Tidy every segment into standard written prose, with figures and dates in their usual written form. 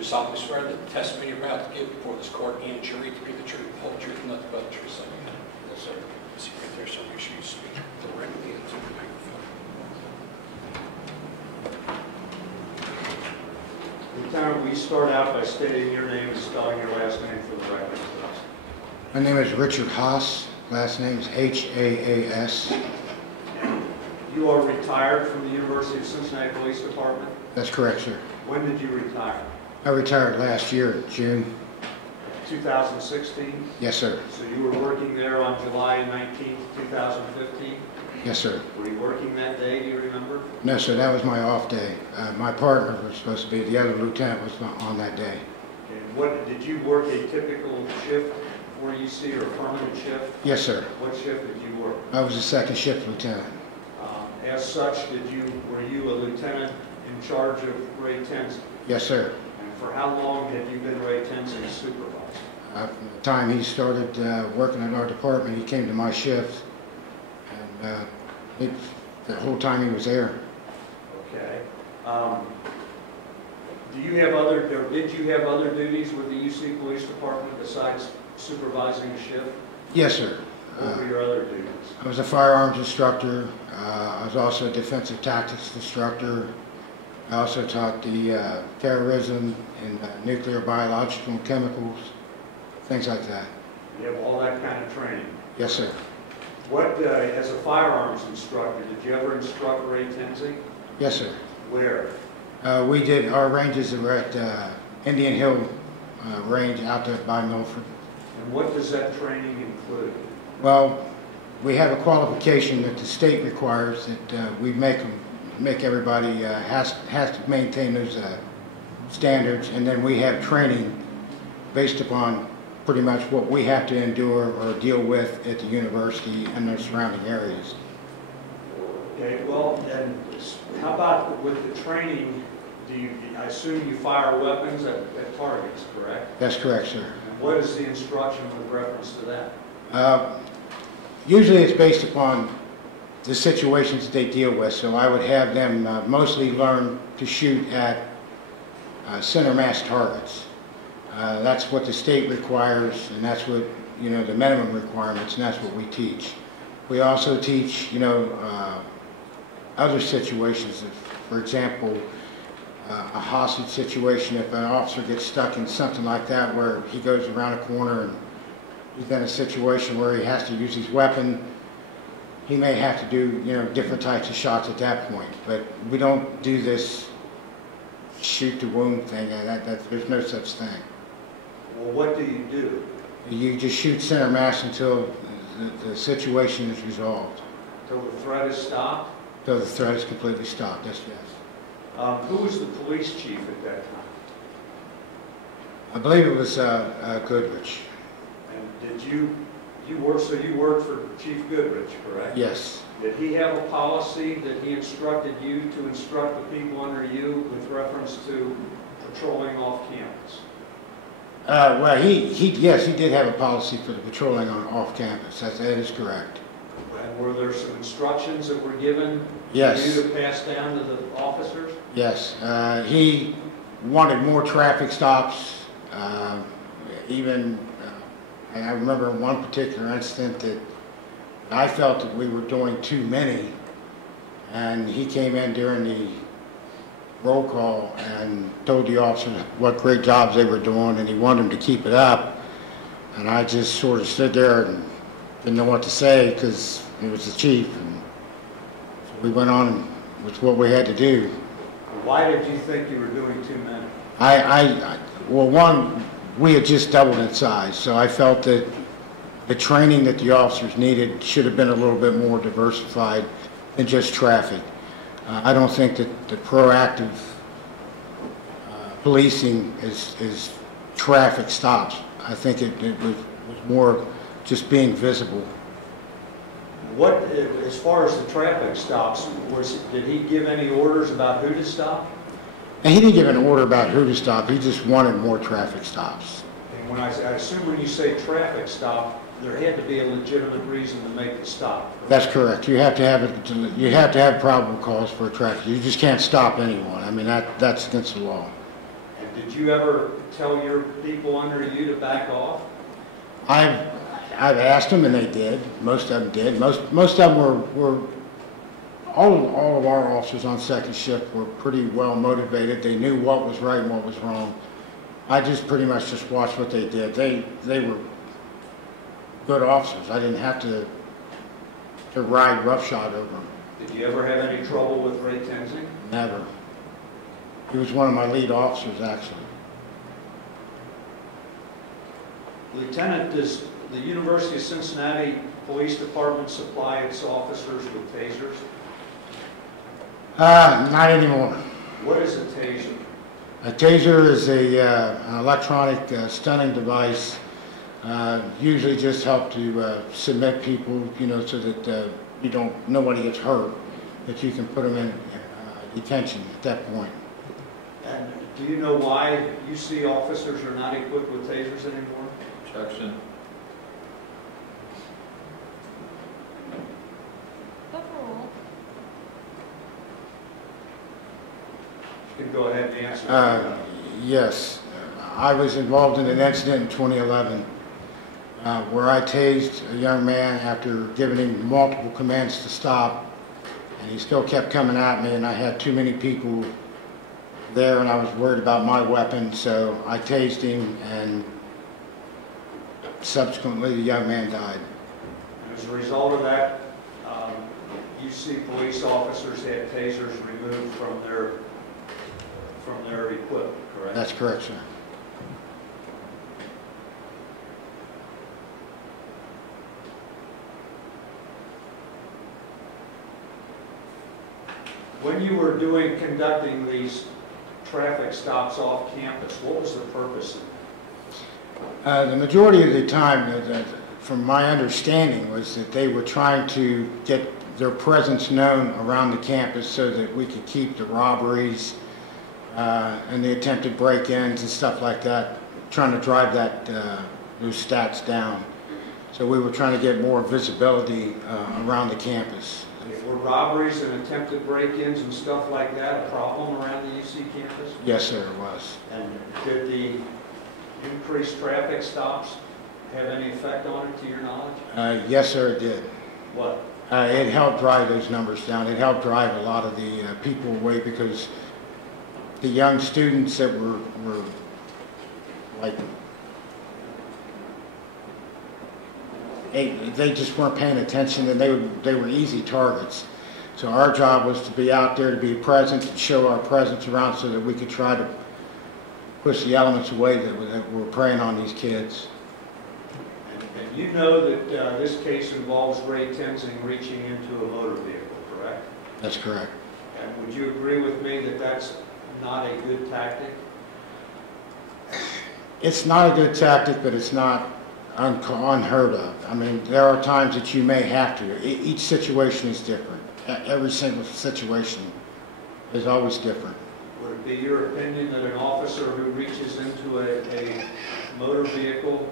Do solemnly swear that the testimony you're about to give before this court and jury to be the truth, the whole truth, and nothing but the truth, so help you God. Yes, sir. See right there, so make sure you speak directly into the microphone. Lieutenant, we start out by stating your name and spelling your last name for the record. My name is Richard Haas. Last name is H-A-A-S. You are retired from the University of Cincinnati Police Department? That's correct, sir. When did you retire? I retired last year, June. 2016? Yes, sir. So you were working there on July 19th, 2015? Yes, sir. Were you working that day, do you remember? No, sir, that was my off day. My partner was supposed to be, the other lieutenant was not on that day. And what, did you work a typical shift for UC or a permanent shift? Yes, sir. What shift did you work? I was a second shift lieutenant. As such, were you a lieutenant in charge of Ray Tenzing? Yes, sir. And for how long had you been Ray Tenzing's supervisor? From the time he started working in our department, he came to my shift, and the whole time he was there. Okay. Did you have other duties with the UC Police Department besides supervising a shift? Yes, sir. What were your other duties? I was a firearms instructor. I was also a defensive tactics instructor. I also taught the terrorism and nuclear, biological, and chemicals, things like that. You have all that kind of training? Yes, sir. What, as a firearms instructor, did you ever instruct Ray Tenzing? Yes, sir. Where? We did, our ranges were at Indian Hill range out there by Milford. And what does that training include? Well, we have a qualification that the state requires that we make everybody has to maintain those standards, and then we have training based upon pretty much what we have to endure or deal with at the university and the surrounding areas. Okay, well, and how about with the training? I assume you fire weapons at targets, correct? That's correct, sir. And what is the instruction with reference to that? Usually it's based upon the situations that they deal with, so I would have them mostly learn to shoot at center mass targets. That's what the state requires, and that's what, the minimum requirements, and that's what we teach. We also teach, other situations. For example, a hostage situation, if an officer gets stuck in something like that where he goes around a corner and he's in a situation where he has to use his weapon, he may have to do, different types of shots at that point. But we don't do this shoot to wound thing. There's no such thing. Well, what do you do? You just shoot center mass until the situation is resolved. Until the threat is stopped? Until the threat is completely stopped, yes. Who was the police chief at that time? I believe it was Goodrich. And did you worked for Chief Goodrich, correct? Yes. Did he have a policy that he instructed you to instruct the people under you with reference to patrolling off campus? Well, yes, he did have a policy for the patrolling off campus. That is correct. And were there some instructions that were given Yes. for you to pass down to the officers? Yes. He wanted more traffic stops. I remember one particular incident that I felt that we were doing too many, and he came in during the roll call and told the officers what great jobs they were doing, and he wanted them to keep it up. And I just sort of stood there and didn't know what to say because he was the chief, and so we went on with what we had to do. Why did you think you were doing too many? Well, one, we had just doubled in size, so I felt that the training that the officers needed should have been a little bit more diversified than just traffic. I don't think that the proactive policing is traffic stops. I think it was more just being visible. What, as far as the traffic stops, did he give any orders about who to stop? And he didn't give an order about who to stop. He just wanted more traffic stops. And when I assume when you say traffic stop, there had to be a legitimate reason to make the stop. Correct? That's correct. You have to have probable cause for a traffic. You just can't stop anyone. I mean, that's against the law. And did you ever tell your people under you to back off? I've asked them and they did. Most of them did. Most of them were all of our officers on second shift were pretty well motivated. They knew what was right and what was wrong. I just pretty much just watched what they did. They were good officers. I didn't have to ride roughshod over them. Did you ever have any trouble with Ray Tenzing? Never. He was one of my lead officers, actually. Lieutenant, does the University of Cincinnati Police Department supply its officers with tasers? Not anymore. What is a taser? A taser is an electronic stunning device. Usually just help to submit people, you know, so that nobody gets hurt, that you can put them in detention at that point. And do you know why UC officers are not equipped with tasers anymore? Objection. You can go ahead and answer. Yes. I was involved in an incident in 2011 where I tased a young man after giving him multiple commands to stop, and he still kept coming at me, and I had too many people there, and I was worried about my weapon, so I tased him, and subsequently the young man died. And as a result of that, UC police officers had tasers removed from their equipment, correct? That's correct, sir. When you were conducting these traffic stops off campus, what was the purpose of it? The majority of the time, from my understanding, was that they were trying to get their presence known around the campus so that we could keep the robberies and the attempted break-ins and stuff like that, trying to drive those stats down. So we were trying to get more visibility around the campus. Were robberies and attempted break-ins and stuff like that a problem around the UC campus? Yes, sir, it was. And did the increased traffic stops have any effect on it, to your knowledge? Yes, sir, it did. What? It helped drive those numbers down. It helped drive a lot of the people away, because the young students that were like, they just weren't paying attention, and they were easy targets. So our job was to be out there, to be present, to show our presence around so that we could try to push the elements away that were preying on these kids. And you know that this case involves Ray Tenzing reaching into a motor vehicle, correct? That's correct. And would you agree with me that that's not a good tactic? It's not a good tactic, but it's not unheard of. I mean, there are times that you may have to. Each situation is different. Every single situation is always different. Would it be your opinion that an officer who reaches into a motor vehicle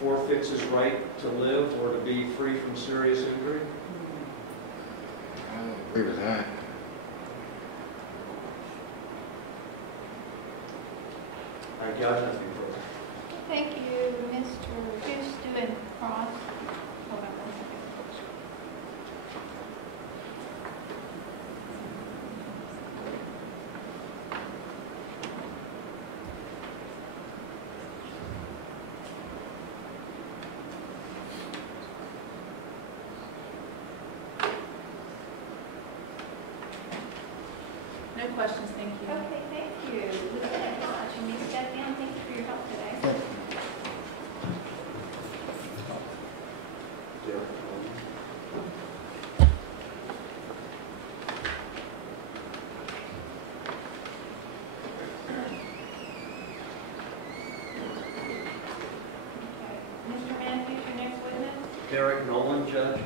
forfeits his right to live or to be free from serious injury? I don't agree with that. I got nothing further. Thank you, Mr. Houston and Cross. Hold on one second. No questions, thank you. Okay, thank you. Lieutenant Haas, you may step down. Thank you for your help today. Okay. Mr. Matthews, your next witness? Derek Noland, Judge. Okay.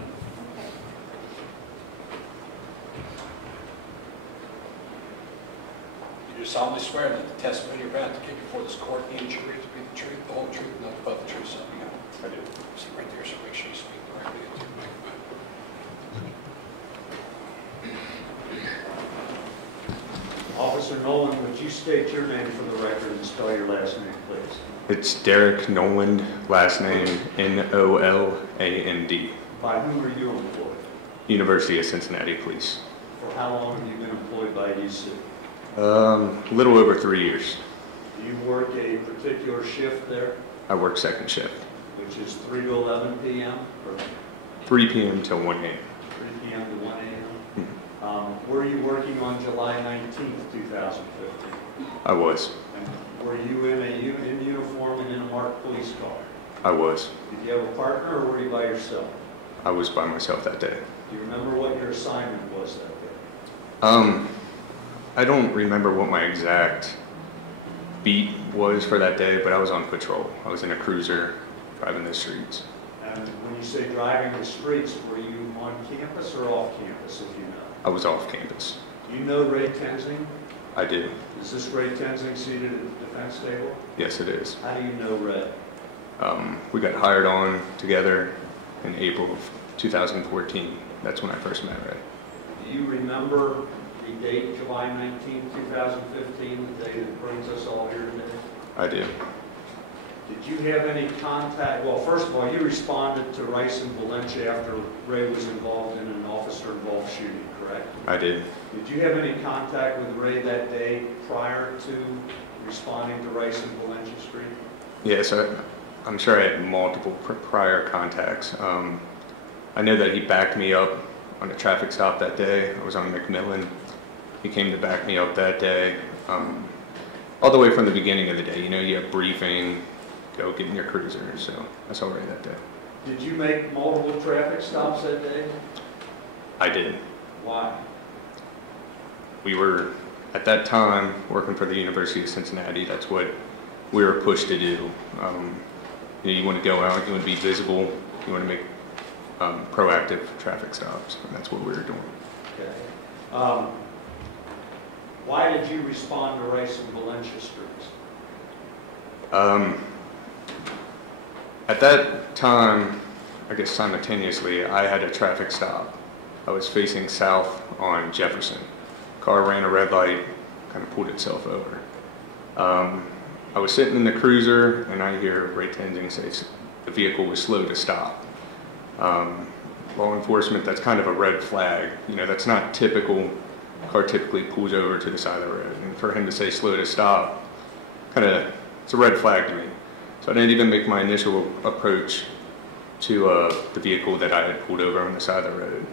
You do solemnly swear that the testimony you're about to give before this court and jury to be the truth, the whole truth, and nothing but the truth, so help you God. I do. See right there, so make sure you speak directly into the microphone. Officer Nolan, would you state your name for the record and spell your last name, please? It's Derek Noland, last name Noland. By whom are you employed? University of Cincinnati Police. For how long have you been employed by UC? A little over 3 years. Do you work a particular shift there, I work second shift, which is 3 to 11 p.m. or 3 p.m. till 1 a.m. 3 p.m. to 1 a.m.? Were you working on July 19th, 2015? I was. And were you in uniform and in a marked police car? I was. Did you have a partner or were you by yourself? I was by myself that day. Do you remember what your assignment was that day? I don't remember what my exact beat was for that day, but I was on patrol. I was in a cruiser driving the streets. And when you say driving the streets, were you on campus or off campus, if you know? I was off campus. Do you know Ray Tenzing? I did. Is this Ray Tenzing seated at the defense table? Yes, it is. How do you know Ray? We got hired on together in April of 2014. That's when I first met Ray. Do you remember the date, July 19, 2015, the day that brings us all here today? I do. Did you have any contact? Well, first of all, you responded to Rice and Valencia after Ray was involved in an officer-involved shooting, correct? I did. Did you have any contact with Ray that day prior to responding to Rice and Valencia Street? Yes, I'm sure I had multiple prior contacts. I know that he backed me up on a traffic stop that day. I was on McMillan. He came to back me up that day. All the way from the beginning of the day, you know, you have briefing, go get in your cruiser, so I saw Ray that day. Did you make multiple traffic stops that day? I did. Why? We were, at that time, working for the University of Cincinnati. That's what we were pushed to do. You want to go out, you want to be visible, you want to make proactive traffic stops, and that's what we were doing. Okay. Why did you respond to Rice and Valencia Streets? At that time, I guess simultaneously, I had a traffic stop. I was facing south on Jefferson. Car ran a red light, kind of pulled itself over. I was sitting in the cruiser, and I hear Ray Tenzing say the vehicle was slow to stop. Law enforcement, that's kind of a red flag. You know, that's not typical. Car typically pulls over to the side of the road, and for him to say slow to stop, it's a red flag to me. So I didn't even make my initial approach to the vehicle that I had pulled over on the side of the road.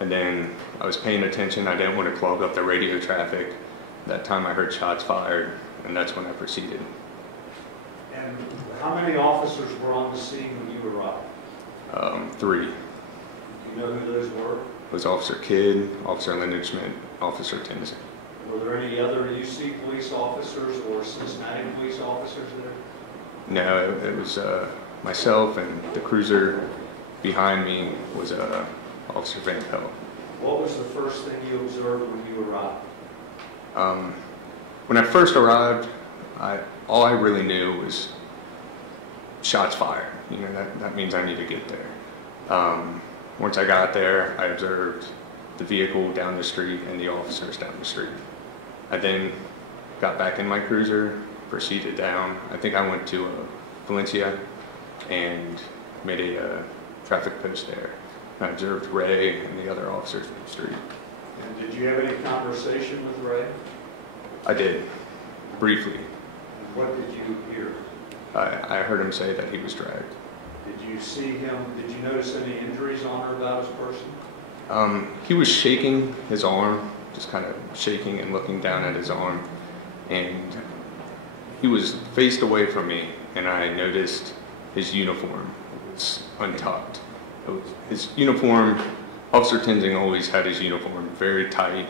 And then I was paying attention. I didn't want to clog up the radio traffic. That time I heard shots fired, and that's when I proceeded. And how many officers were on the scene when you arrived? 3. Do you know who those were? It was Officer Kidd, Officer Lindenschmidt, Officer Tenzing. Were there any other UC police officers or Cincinnati police officers there? No, it was myself, and the cruiser behind me was Officer Van Pelt. What was the first thing you observed when you arrived? When I first arrived, all I really knew was shots fired. You know, that means I need to get there. Once I got there, I observed the vehicle down the street and the officers down the street. I then got back in my cruiser, proceeded down. I think I went to Valencia and made a traffic post there. I observed Ray and the other officers on the street. And did you have any conversation with Ray? I did, briefly. And what did you hear? I heard him say that he was dragged. Did you see him, did you notice any injuries on or about his person? He was shaking his arm, just kind of shaking and looking down at his arm. And he was faced away from me, and I noticed his uniform was untucked. His uniform, Officer Tenzing always had his uniform very tight,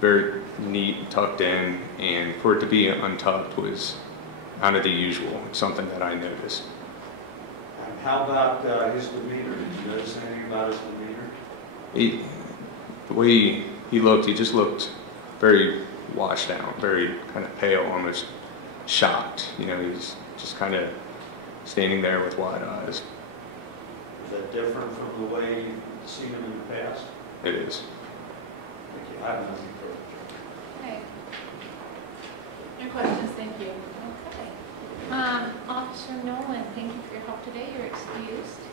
very neat, tucked in, and for it to be untucked was out of the usual, something that I noticed. And how about his demeanor? Did you notice anything about his demeanor? The way he looked, he just looked very washed out, very kind of pale, almost shocked. You know, he was just kind of standing there with wide eyes. Is that different from the way you've seen him in the past? It is. Thank you. I have nothing further. Okay. you. Okay. Officer Nolan, thank you for your help today. You're excused.